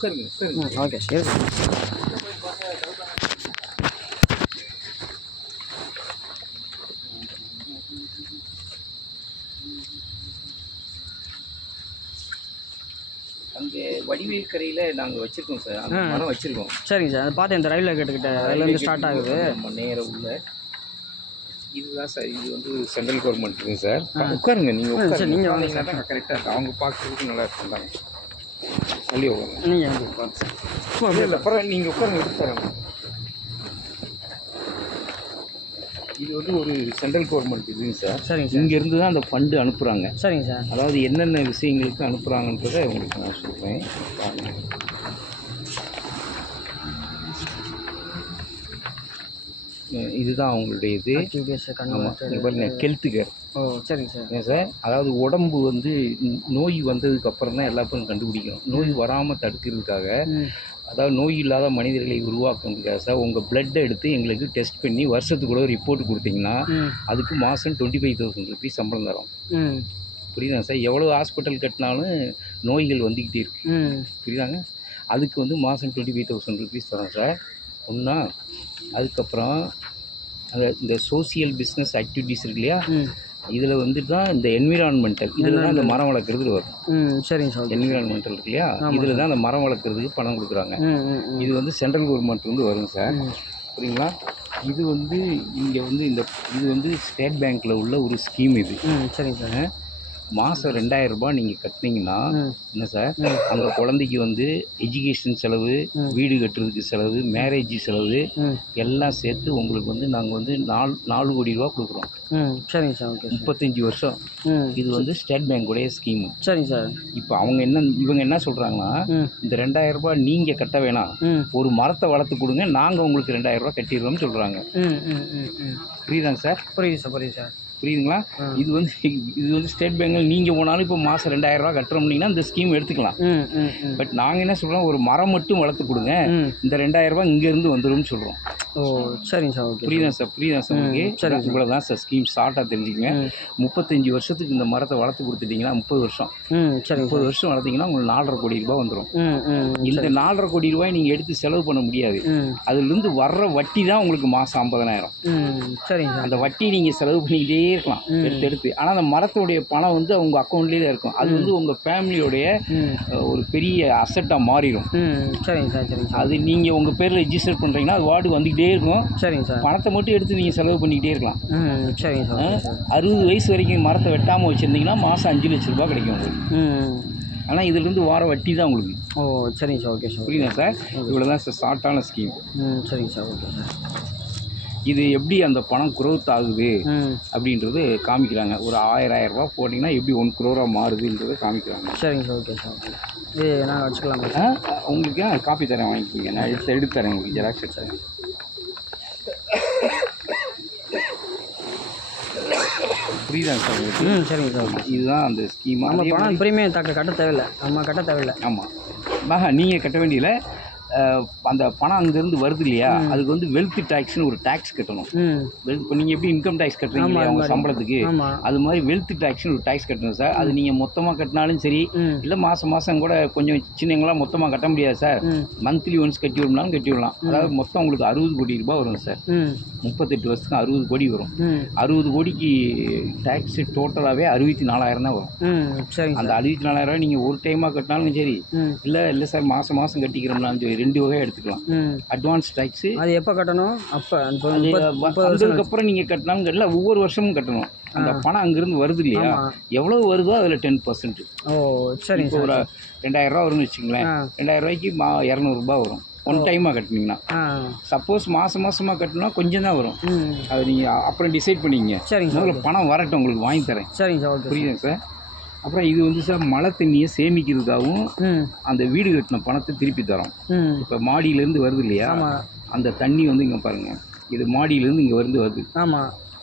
Okay சரி. அங்கே வடிவேல் கரையில் நாங்கள் வச்சுருக்கோம் சார். அந்த மரம் வச்சுருக்கோம். சரிங்க சார். அதை பார்த்து இந்த ரயில்வே கேட்டுக்கிட்ட அதுலேருந்து ஸ்டார்ட் ஆகுது. நம்ம நேரம் உள்ள இதுதான் சார். இது வந்து சென்ட்ரல் கவர்மெண்ட்டுங்க சார். உட்காருங்க, நீங்கள் உட்காருங்க. நீங்கள் வாங்கினா தான் கரெக்டாக இருக்கும். அவங்க பார்க்குறதுக்கு நல்லா இருக்குந்தாங்க. சொல்லி உட்காருங்க. நீங்கள் உட்காருங்க சார். இல்லை அப்புறம் நீங்கள் உட்காருங்க, எடுத்து தரேன். இது வந்து ஒரு சென்ட்ரல் கவர்மெண்ட் இதுங்க சார். சரிங்க சார். இங்கேருந்து தான் அந்த ஃபண்டு அனுப்புகிறாங்க. சரிங்க சார். அதாவது என்னென்ன விஷயங்களுக்கு அனுப்புகிறாங்கன்றதை உங்களுக்கு நான் சொல்கிறேன். இதுதான் அவங்களுடைய இது. பாருங்க, ஹெல்த் கேர். ஓ சரிங்க சார். ஏன் சார், அதாவது உடம்பு வந்து நோய் வந்ததுக்கப்புறம் தான் எல்லாத்தையும் கண்டுபிடிக்கணும். நோய் வராமல் தடுக்கிறதுக்காக, அதாவது நோய் இல்லாத மனிதர்களை உருவாக்குறதுக்காக சார் உங்கள் பிளட்டை எடுத்து எங்களுக்கு டெஸ்ட் பண்ணி வருஷத்துக்குள்ள ரிப்போர்ட் கொடுத்தீங்கன்னா அதுக்கு மாதம் 25,000 ருபீஸ் சம்பளம் தரோம். புரியுதாங்க சார்? எவ்வளோ ஹாஸ்பிட்டல் கட்டினாலும் நோய்கள் வந்துக்கிட்டே இருக்கு. புரியுதாங்க? அதுக்கு வந்து மாதம் 25,000 ருபீஸ் தரோம் சார். ஒன்றா. அதுக்கப்புறம் இந்த சோசியல் பிஸ்னஸ் ஆக்டிவிட்டீஸ் இருக்கு இல்லையா, இதில் வந்துட்டு தான் இந்த என்விரான்மெண்டல், இதில் தான் இந்த மரம் வளர்க்குறது வரும். சரிங்க சார். என்விரான்மெண்டல் இருக்கு இல்லையா, இதில் தான் அந்த மரம் வளர்க்குறதுக்கு பணம் கொடுக்குறாங்க. இது வந்து சென்ட்ரல் கவர்மெண்ட் வந்து வரும் சார். புரியுங்களா? இது வந்து இங்கே வந்து இது வந்து ஸ்டேட் பேங்க்கில் உள்ள ஒரு ஸ்கீம் இது. சரிங்க சார். மாதம் 2000 ரூபாய் நீங்கள் கட்டினீங்கன்னா என்ன சார், அந்த குழந்தைக்கு வந்து எஜுகேஷன் செலவு, வீடு கட்டுறதுக்கு செலவு, மேரேஜ் செலவு எல்லாம் சேர்த்து உங்களுக்கு வந்து நாங்கள் வந்து 4 கோடி ரூபா கொடுக்குறோம். சரிங்க சார். ஓகே. 35 வருஷம். இது வந்து ஸ்டேட் பேங்க்குடைய ஸ்கீமு. சரிங்க சார். இப்போ இவங்க என்ன சொல்கிறாங்கன்னா, இந்த 2000 ரூபாய் நீங்கள் கட்ட வேணாம், ஒரு மரத்தை வளர்த்து கொடுங்க, நாங்கள் உங்களுக்கு 2000 ரூபாய் கட்டிடுறோம்னு சொல்கிறாங்க. புரியுதாங்க சார்? புரியுது சார். புரியுது சார். புரியுதுங்களா? இது வந்து ஸ்டேட் பேங்கில் நீங்கள் போனாலும் இப்போ மாதம் 2000 ரூபா கட்டுறோம்னீங்கன்னா இந்த ஸ்கீம் எடுத்துக்கலாம். பட் நாங்கள் என்ன சொல்கிறோம், ஒரு மரம் மட்டும் வளர்த்து கொடுங்க, இந்த 2000 ரூபா இங்கேருந்து வந்துடும்னு சொல்கிறோம். ஓ சரிங்க சார். ஓகே. புரியுதா சார்? உங்களுக்கு சரி, இவ்வளோ தான் சார் ஸ்கீம். ஷார்ட்டாக தெரிஞ்சுக்கங்க. 35 வருஷத்துக்கு இந்த மரத்தை வளர்த்து கொடுத்துட்டிங்கன்னா 30 வருஷம். சரி, 30 வருஷம் வளர்த்திங்கன்னா உங்களுக்கு 4.5 கோடி ரூபாய் வந்துடும். இந்த 4.5 கோடி ரூபாய் நீங்கள் எடுத்து செலவு பண்ண முடியாது. அதுலேருந்து வர்ற வட்டி தான் உங்களுக்கு மாதம் 50,000. சரிங்க. அந்த வட்டி நீங்கள் செலவு பண்ணிக்கிட்டே இருக்கலாம் எடுத்து. ஆனால் அந்த மரத்துடைய பணம் வந்து அவங்க அக்கௌண்ட்லேயே தான் இருக்கும். அது வந்து உங்கள் ஃபேமிலியோடைய ஒரு பெரிய அசட்டாக மாறிடும். சரிங்க சார். சரிங்க. அது நீங்கள் உங்கள் பேரில் ரெஜிஸ்டர் பண்ணுறீங்கன்னா அது வார்டு வந்துக்கிட்டே இருக்கும். சரிங்க சார். பணத்தை மட்டும் எடுத்து நீங்கள் செலவு பண்ணிக்கிட்டே இருக்கலாம். சரிங்க சார். 60 வயசு வரைக்கும் மரத்தை வெட்டாமல் வச்சுருந்தீங்கன்னா மாதம் 5 லட்ச ரூபா கிடைக்கும் உங்களுக்கு. ஆனால் இதுலேருந்து வார வட்டி தான் உங்களுக்கு. ஓ சரிங்க சார். Okay sir. புரியுதா சார்? இவ்வளோ தான் சார் ஷார்ட்டான ஸ்கீம். சரிங்க சார். Okay sir. இது எப்படி அந்த பணம் குரோத் ஆகுது அப்படின்றது காமிக்கிறாங்க. ஒரு 1000 ரூபா போட்டிங்கன்னா எப்படி 1 crore மாறுதுன்றதை காமிக்கிறாங்க. சரிங்க சார். Okay sir. இது நான் வச்சுக்கலாமா? உங்களுக்கு காப்பி தரேன், வாங்கிக்கிங்க. நான் எடுத்து தரேன் உங்களுக்கு, ஜெராக்ஸ் எடுத்து. புரியுதாங்க சார் உங்களுக்கு? சரிங்க சார். இதுதான் அந்த ஸ்கீம். நம்ம பணம் பிரீமியம் கட்ட தேவையில்லை. நம்ம கட்ட தேவையில்லை. ஆமாம், நீங்கள் கட்ட வேண்டியதில்லை. அந்த பணம் அங்கேருந்து வருது இல்லையா, அதுக்கு வந்து வெல்த் டேக்ஸ்னு ஒரு டேக்ஸ் கட்டணும். இப்போ நீங்கள் எப்படி இன்கம் டேக்ஸ் கட்டுறீங்க இல்லையா உங்கள் சம்பளத்துக்கு, அது மாதிரி வெல்த் டேக்ஸ்னு ஒரு டேக்ஸ் கட்டணும் சார். அது நீங்கள் மொத்தமாக கட்டினாலும் சரி, இல்லை மாதம் கூட கொஞ்சம் சின்னங்களாக மொத்தமாக கட்ட முடியாது சார். மந்த்லி ஒன்ஸ் கட்டி விடணும்னாலும் கட்டி விடலாம். அதாவது மொத்தம் உங்களுக்கு 60 கோடி ரூபாய் வரும் சார். 38 வருஷத்துக்கு 60 கோடி வரும். 60 கோடிக்கு டேக்ஸ் டோட்டலாகவே 64,000 தான் வரும். அந்த 64,000 நீங்கள் ஒரு டைமாக கட்டினாலும் சரி, இல்லை சார் மாதம் கட்டிக்கிறோம்னாலும் சரி, 2 வகையாக எடுத்துக்கலாம். அட்வான்ஸ் டேக்ஸ் அது எப்போ கட்டணும்? அதுக்கப்புறம் நீங்கள் கட்டினாலும் கட்டல, ஒவ்வொரு வருஷமும் கட்டணும். அந்த பணம் அங்கிருந்து வருது இல்லையா, எவ்வளோ வருதோ அதில் 10%. ஓ சரி. இப்போ ஒரு 2000 ரூபா வரும்னு வச்சுங்களேன். 2000 ரூபாய்க்கு 200 ரூபாய் வரும் ஒன் டைமாக கட்டினீங்கன்னா. சப்போஸ் மாதமாக கட்டினா கொஞ்சம் தான் வரும். அது நீங்கள் அப்புறம் டிசைட் பண்ணிங்க. முதல்ல பணம் வரட்டும், உங்களுக்கு வாங்கி தரேன். சரிங்க சார். புரியுதுங்க சார்? அப்புறம் இது வந்து சார் மழை தண்ணியை சேமிக்கிறதுக்காகவும் அந்த வீடு கட்டின பணத்தை திருப்பி தரோம். இப்போ மாடியிலேருந்து வருது இல்லையா, அந்த தண்ணி வந்து இங்கே பாருங்கள், இது மாடியிலேருந்து இங்கே வருது.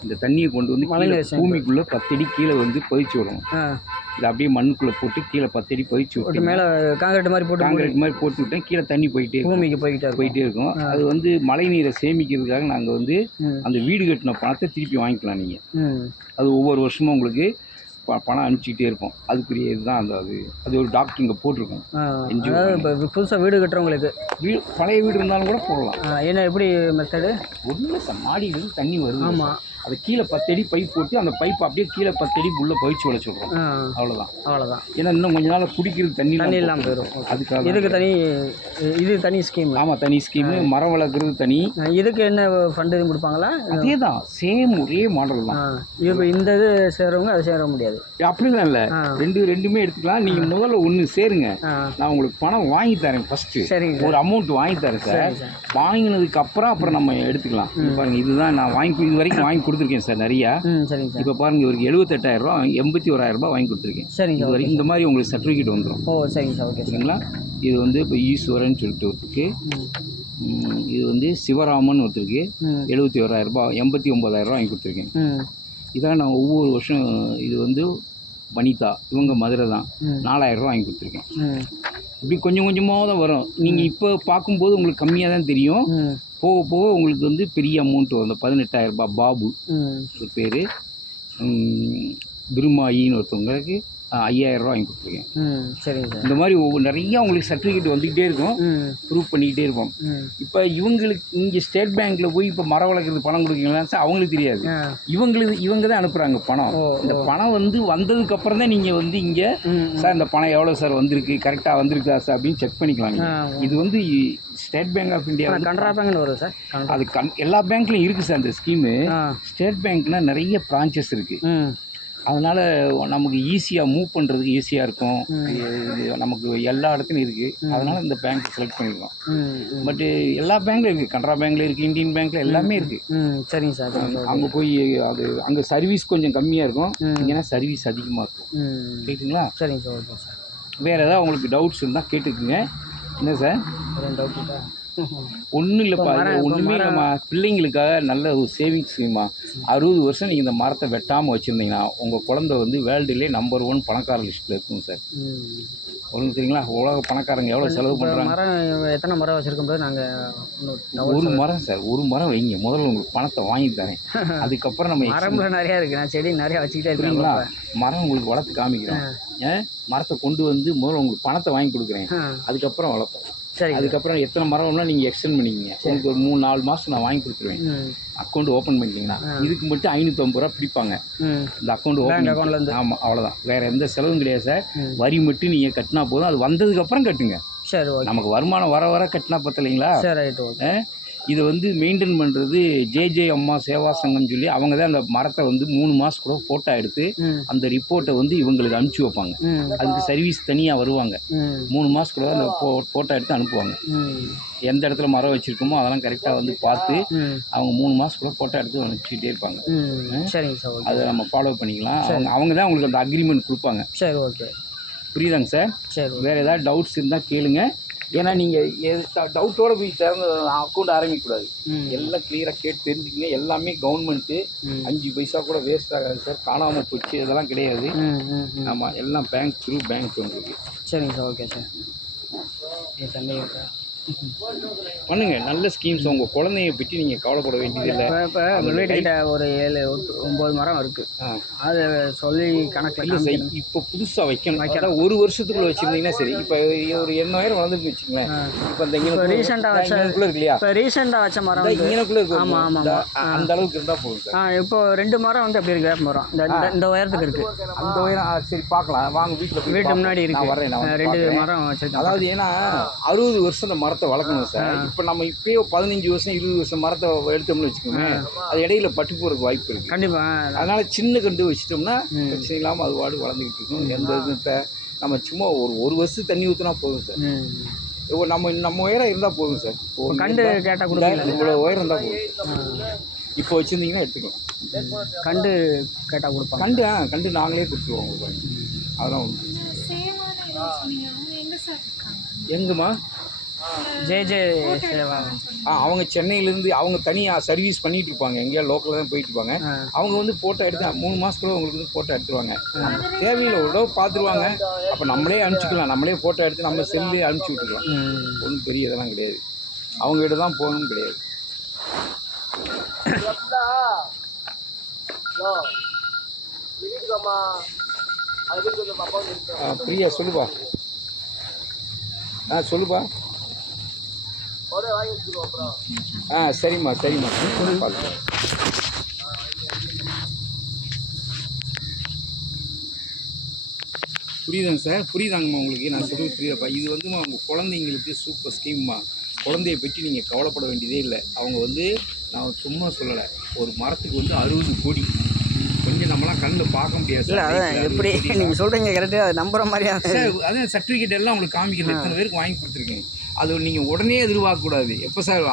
இந்த தண்ணியை கொண்டு வந்து பூமிக்குள்ளே 10 அடி கீழே வந்து பதிச்சு விடணும். இதை அப்படியே மண்ணுக்குள்ளே போட்டு கீழே 10 அடி பதிச்சு விட்டு மேலே காங்கிரீட் மாதிரி போட்டு விட்டேன். கீழே தண்ணி பூமிக்கு போயிட்டே இருக்கும். அது வந்து மழை நீரை சேமிக்கிறதுக்காக நாங்கள் வந்து அந்த வீடு கட்டின பணத்தை திருப்பி வாங்கிக்கலாம். நீங்கள் அது ஒவ்வொரு வருஷமும் உங்களுக்கு பணம் அனுப்பிச்சிக்கிட்டே இருப்போம். அதுக்குரிய இதுதான் அந்த அது ஒரு டாக்டர் இங்கே போட்டிருக்கோம். அதாவது இப்போ புதுசாக வீடு கட்டுறவங்களுக்கு பழைய வீடு இருந்தாலும் கூட போடலாம். என்ன எப்படி மெத்தடு? ஒன்றும் சார், மாடியிலேருந்து தண்ணி வருது. ஆமாம், அதை கீழே 10 அடி பைப் போட்டு அந்த பைப் அப்படியே கீழே 10 அடி உள்ளே பயிற்சி விட சொல்கிறோம். அவ்வளோதான். ஏன்னா இன்னும் கொஞ்ச நாள் குடிக்கிறது தண்ணி இல்லாமல் போயிடும். அதுக்காக இதுக்கு தனி ஸ்கீம். ஆமாம், தனி ஸ்கீமு. மரம் வளர்க்குறது தனி. இதுக்கு என்ன ஃபண்டு எதுவும் கொடுப்பாங்களா? அதே தான், சேம் ஒரே மாடல் தான். இப்போ இந்த இது சேரவங்க அதை சேர முடியாது. அப்படிலாம் இல்லை, ரெண்டுமே எடுத்துக்கலாம். நீங்கள் முதல்ல ஒன்று சேருங்க, நான் உங்களுக்கு பணம் வாங்கி தரேன். ஃபஸ்ட்டு ஒரு அமௌண்ட் வாங்கி தரேன் சார். வாங்கினதுக்கு அப்புறம் நம்ம எடுத்துக்கலாம். பாருங்கள், இதுதான் நான் இது வரைக்கும் வாங்கி கொடுத்துருக்கேன் சார் நிறையா. சரிங்க. இப்போ பாருங்கள், இவருக்கு 78,000 ரூபா 81,000 ரூபாய் வாங்கி கொடுத்துருக்கேன். சரிங்க. இது வரைக்கும் இந்த மாதிரி உங்களுக்கு சர்டிஃபிகேட் வந்துடும். சரிங்க சார். ஓகே சரிங்களா? இது வந்து இப்போ ஈஸ்வரன் சொல்லிட்டு ஒருத்தருக்கு, இது வந்து சிவராமன் ஒருத்தருக்கு 71,000 ரூபாய் 89,000 ரூபா வாங்கி கொடுத்துருக்கேன். இதான் நான் ஒவ்வொரு வருஷம் இது வந்து வனிதா, இவங்க மதுரை தான், 4,000 ரூபா வாங்கி கொடுத்துருக்கேன். இப்படி கொஞ்சம் கொஞ்சமாக தான் வரும். நீங்கள் இப்போ பார்க்கும்போது உங்களுக்கு கம்மியாக தான் தெரியும். போக போக உங்களுக்கு வந்து பெரிய அமௌண்ட் வரும். 18,000 ரூபாய் பாபு ஒரு பேர், பிருமாயின்னு ஒருத்தவங்களுக்கு 5,000 ரூபா வாங்கி கொடுத்துருக்கேன். சரிங்க சார். இந்த மாதிரி நிறையா உங்களுக்கு சர்டிஃபிகேட் வந்துக்கிட்டே இருக்கும், ப்ரூவ் பண்ணிக்கிட்டே இருப்போம். இப்போ இவங்களுக்கு இங்கே ஸ்டேட் பேங்க்கில் போய் இப்போ மரம் வளர்க்குறது பணம் கொடுக்கீங்களா சார்? அவங்களுக்கு தெரியாது. இவங்க தான் அனுப்புகிறாங்க பணம். இந்த பணம் வந்து வந்ததுக்கப்புறம் தான் நீங்கள் வந்து இங்கே சார் இந்த பணம் எவ்வளோ சார் வந்திருக்கு, கரெக்டாக வந்திருக்கா சார் அப்படின்னு செக் பண்ணிக்கலாம். இது வந்து State Bank of India, Canara பேங்க்னு வரும் சார். அது எல்லா பேங்க்லையும் இருக்குது சார் அந்த ஸ்கீமு. ஸ்டேட் பேங்க்னா நிறைய பிரான்ச்சஸ் இருக்குது. அதனால் நமக்கு ஈஸியாக மூவ் பண்ணுறதுக்கு ஈஸியாக இருக்கும். நமக்கு எல்லா இடத்துலையும் இருக்குது. அதனால் இந்த பேங்க் செலக்ட் பண்ணியிருக்கோம். பட்டு எல்லா பேங்க்லையும் இருக்குது. கனரா பேங்க்கில் இருக்குது, இந்தியன் பேங்க்கில் எல்லாமே இருக்குது. சரிங்க சார். அங்கே போய் அங்கே சர்வீஸ் கொஞ்சம் கம்மியாக இருக்கும், இங்கேனா சர்வீஸ் அதிகமாக இருக்கும். கேட்டுங்களா? சரிங்க சார். Okay sir. வேறு ஏதாவது உங்களுக்கு டவுட்ஸ் இருந்தால் கேட்டுக்குங்க. என்ன சார்? டவுட் ஒன்றும் இல்லைப்பா, ஒன்றுமே நம்ம பிள்ளைங்களுக்காக நல்ல ஒரு சேவிங்ஸ் ஸ்கீமா. 60 வருஷம் நீங்கள் இந்த மரத்தை வெட்டாமல் வச்சுருந்தீங்கன்னா உங்கள் குழந்தை வந்து வேர்ல்டுலேயே நம்பர் 1 பணக்கார லிஸ்ட்டில் இருக்கும் சார். ஒன்று தெரியுங்களா? உலக பணக்காரங்க எவ்வளோ செலவு பண்ணுறாங்க. மரம் எத்தனை மரம் வச்சுருக்கும்போது நாங்கள் ஒரு மரம் சார், ஒரு மரம் வைங்க. முதல்ல உங்களுக்கு பணத்தை வாங்கி தரேன், அதுக்கப்புறம் நம்ம மரம் நிறையா இருக்குது. நான் செடி நிறையா வச்சுக்கிட்டே இருக்கீங்களா? மரம் உங்களுக்கு வளர்த்து காமிக்கிறோம். மரத்தை கொண்டு வந்து முதல்ல உங்களுக்கு பணத்தை வாங்கி கொடுக்குறேன், அதுக்கப்புறம் வளர்ப்போம். சரி. அதுக்கப்புறம் எத்தனை மரம்னா நீங்கள் எக்ஸ்டெண்ட் பண்ணிக்கிங்க. உங்களுக்கு ஒரு 3-4 மாதம் நான் வாங்கி கொடுத்துருவேன். அக்கௌண்ட் ஓப்பன் பண்ணிட்டீங்கன்னா இதுக்கு மட்டும் 550 ரூபா பிடிப்பாங்க. இந்த அக்கௌண்ட் ஓப்பன். ஆமாம், அவ்வளோதான். வேறு எந்த செலவும் கிடையாது சார். வரி மட்டும் நீங்கள் கட்டினா போதும். அது வந்ததுக்கப்புறம் கட்டுங்க. சரி. நமக்கு வருமானம் வர கட்டினா பத்தலைங்களா? இதை வந்து மெயின்டைன் பண்ணுறது ஜே அம்மா சேவா சங்கம்னு சொல்லி அவங்க தான் அந்த மரத்தை வந்து 3 மாதம் கூட ஃபோட்டோ எடுத்து அந்த ரிப்போர்ட்டை வந்து இவங்களுக்கு அனுப்பிச்சி வைப்பாங்க. அதுக்கு சர்வீஸ் தனியாக வருவாங்க. 3 மாதம் கூட அந்த ஃபோட்டோ எடுத்து அனுப்புவாங்க. எந்த இடத்துல மரம் வச்சுருக்கோமோ அதெல்லாம் கரெக்டாக வந்து பார்த்து அவங்க 3 மாதம் கூட ஃபோட்டோ எடுத்து அனுப்பிச்சிக்கிட்டே இருப்பாங்க. சரிங்க சார். அதை நம்ம ஃபாலோ பண்ணிக்கலாம். அவங்க தான் உங்களுக்கு அந்த அக்ரிமெண்ட் கொடுப்பாங்க. சரி, ஓகே. புரியுதாங்க சார்? சரி. வேறு ஏதாவது டவுட்ஸ் இருந்தால் கேளுங்க. ஏன்னா நீங்கள் டவுட்டோடு போய் திறந்து அக்கௌண்ட் ஆரம்பிக்கக்கூடாது. எல்லாம் கிளியராக கேட்டு தெரிஞ்சுக்கிங்க. எல்லாமே கவர்மெண்ட்டு. 5 பைசா கூட வேஸ்ட் ஆகாது சார். காணாமல் போச்சு இதெல்லாம் கிடையாது. ஆமாம், எல்லாம் பேங்க் த்ரூ பேங்க் உங்களுக்கு. சரிங்க சார். Okay sir. என் தம்பி பண்ணுங்க, நல்ல ஸ்கீம்ஸ். உங்கள் குழந்தைய பற்றி நீங்கள் கவலைப்பட வேண்டியதில்லை. இப்போ வீட்டுக்கிட்ட ஒரு 7-9 மரம் இருக்குது. அதை சொல்லி கணக்கில் இல்லை சார், இப்போ புதுசாக வைக்கணும். அதான் ஒரு வருஷத்துக்குள்ளே வச்சுருந்தீங்கன்னா சரி. இப்போ ஒரு 8,000 வளர்ந்துருக்கு வச்சுங்களேன். இப்போ இந்த இங்கே ரீசெண்டாக வச்ச இருக்கு இல்லையா? இப்போ ரீசெண்டாக வச்ச மரம் இங்கனக்குள்ளே இருக்கு. ஆமாம் ஆமாம், அந்த அளவுக்கு இருந்தால் போதும் சார். இப்போ 2 மரம் வந்து அப்படி இருக்கு. வேப்ப மரம் இந்த உயரத்துக்கு இருக்குது. அந்த உயரம் சரி பார்க்கலாம் வாங்க. வீட்டு முன்னாடி இருக்கு. வரேன். 2 மரம் வச்சுருக்கேன். அதாவது ஏன்னா 60 வருஷம் அந்த மரத்தை வளர்க்கணும் சார். இப்போ நம்ம இப்போயே 15 வருஷம் 20 வருஷம் மரத்தை எடுத்தோம்னு வச்சுக்கோங்க, அது இடையில பட்டு போகிறதுக்கு வாய்ப்பு இருக்குது. கண்டிப்பாக. அதனால சின்ன கண்டு வச்சுட்டோம்னா பிரச்சனை இல்லாமல் அது வாடு வளர்ந்துக்கிட்டு இருக்கும். எந்த இதுத்தை நம்ம சும்மா ஒரு வருஷம் தண்ணி ஊற்றினா போதும் சார். நம்ம உயரம் இருந்தால் போதும் சார். கண்டு கேட்டால் கொடுங்க. இவ்வளோ உயரம் இருந்தால் போதும். இப்போ வச்சுருந்தீங்கன்னா எடுத்துக்கலாம். கண்டு கேட்டால் கொடுப்பாங்க. கண்டு நாங்களே கொடுத்துருவோம் உங்களுக்கு. அதெல்லாம் உண்டு. எங்கம்மா? ஜே சேவா. அவங்க சென்னையிலேருந்து அவங்க தனியாக சர்வீஸ் பண்ணிகிட்டு இருப்பாங்க. எங்கேயா லோக்கலில் தான் போயிட்டு இருப்பாங்க. அவங்க வந்து ஃபோட்டோ எடுத்து 3 மாதத்துக்குள்ள உங்களுக்கு வந்து ஃபோட்டோ எடுத்துருவாங்க. தேவையில்லை ஒரு தடவை பார்த்துருவாங்க. அப்போ நம்மளே அனுப்பிச்சிக்கலாம். நம்மளே ஃபோட்டோ எடுத்து நம்ம செல்லு அனுப்பிச்சி விட்டுக்கலாம். ஒன்றும் பெரிய இதெல்லாம் கிடையாது. அவங்ககிட்ட தான் போகணும்னு கிடையாது. பிரியா சொல்லுப்பா. சொல்லுப்பா. சரிம்மா சரிம்மா. புரியுதாங்க சார், புரியுதாங்கம்மா உங்களுக்கு நான் சொல்கிறது புரியுதாப்பா. இது வந்துமா உங்கள் குழந்தைங்களுக்கு சூப்பர் ஸ்கீம்மா. குழந்தைய பற்றி நீங்கள் கவலைப்பட வேண்டியதே இல்லை. அவங்க வந்து நான் சும்மா சொல்லலை, ஒரு மரத்துக்கு வந்து 60 கோடி. கொஞ்சம் நம்மளாம் கண்ணில் பார்க்க முடியாது இல்லை, சார். அதான் எப்படி நீங்கள் சொல்கிறீங்க கரெக்டாக அதை நம்புகிற மாதிரியா சார்? அதான் சர்டிஃபிகேட் எல்லாம் உங்களுக்கு காமிக்கிறது, எத்தனை பேருக்கு வாங்கி கொடுத்துருக்கேன். அது நீங்கள் உடனே எதிர்பார்க்கக்கூடாது. எப்போ சார்